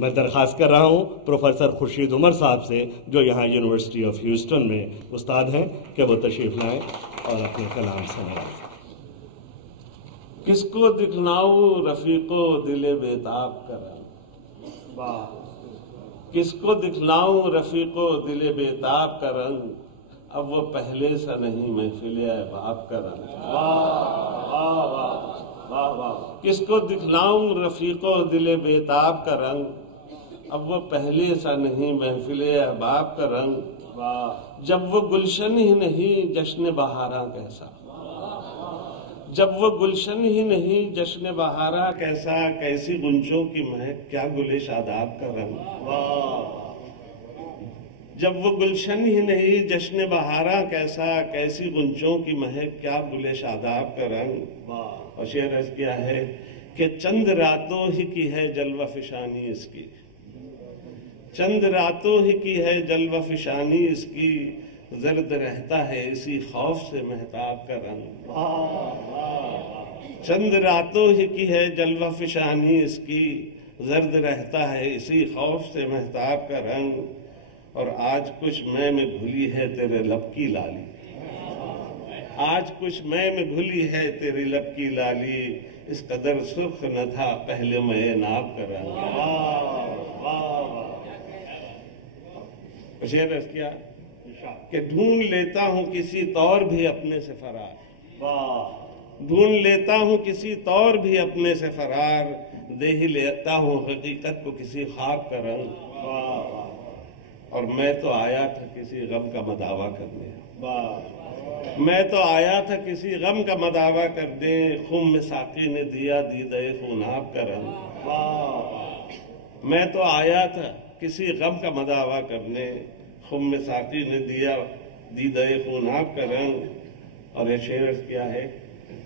میں درخواست کر رہا ہوں پروفیسر خورشید عمر صاحب سے جو یہاں یونیورسٹی آف ہیوسٹن میں استاد ہیں کہ وہ تشریف لائیں اور اپنے کلام سنائیں۔ کس کو دکھلاؤں رفیقو دل بیتاب کا رنگ، کس کو دکھلاؤں رفیقو دل بیتاب کا رنگ، اب وہ پہلے سا نہیں محفل احباب کا رنگ۔ کس کو دکھلاؤں رفیقو دل بیتاب کا رنگ، اب وہ پہلے سا نہیں محفل احباب کا رنگ، جب وہ گلشن ہی نہیں جشن بہاراں کیسا، جب وہ گلشن ہی نہیں جشن بہاراں کیسا، کیسی گنجوں کی مہک کیا گل شاداب کا رنگ، جب وہ گلشن ہی نہیں جشن بہاراں کیسا، کیسی گنجوں کی مہک کیا گل شاداب کا رنگ۔ اور شعر عرض کیا ہے کہ چند راتوں ہی کی ہے جلوہ فشانی اس کی، چند راتوں ہی کی ہے جلوہ فشانی اس کی، زرد رہتا ہے اسی خوف سے مہتاب کا رنگ۔ چند راتوں ہی کی ہے جلوہ فشانی اس کی، زرد رہتا ہے اسی خوف سے مہتاب کا رنگ، اور آج کچھ میں گھلی ہے تیرے لب کی لالی، آج کچھ میں گھلی ہے تیری لب کی لالی، اس قدر سرخ نہ تھا پہلے میں ناب کا رنگ۔ شعر عرض کیا کہ ڈھونڈ لیتا ہوں کسی طور بھی اپنے سے فرار، ڈھونڈ لیتا ہوں کسی طور بھی اپنے سے فرار، دے ہی لیتا ہوں حقیقت کو کسی خواب کا رنگ، اور میں تو آیا تھا کسی غم کا مداوع کرنے، میں تو آیا تھا کسی غم کا مداوع کرنے، خم میں ساقی نے دیا دیدہ خوناب کا رنگ، میں تو آیا تھا کسی غم کا مداوع کرنے، خم میں ساقی نے دیا دیدہ خوناب کا رنگ، اور یہ شعر کیا ہے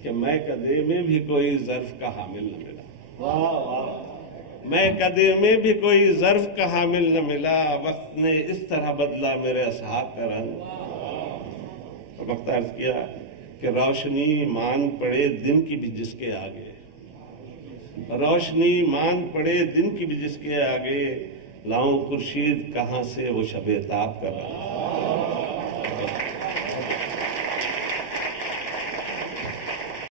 کہ میں کدے میں بھی کوئی ظرف کا حامل نہ ملا، میں کدے میں بھی کوئی ظرف کا حامل نہ ملا، وقت نے اس طرح بدلا میرے اصحاب کا رنگ۔ اور وقت عرض کیا کہ روشنی مان پڑے دن کی بھی جس کے آگے، روشنی مان پڑے دن کی بھی جس کے آگے، لاؤں خورشید کہاں سے وہ شب تاب کا رنگ۔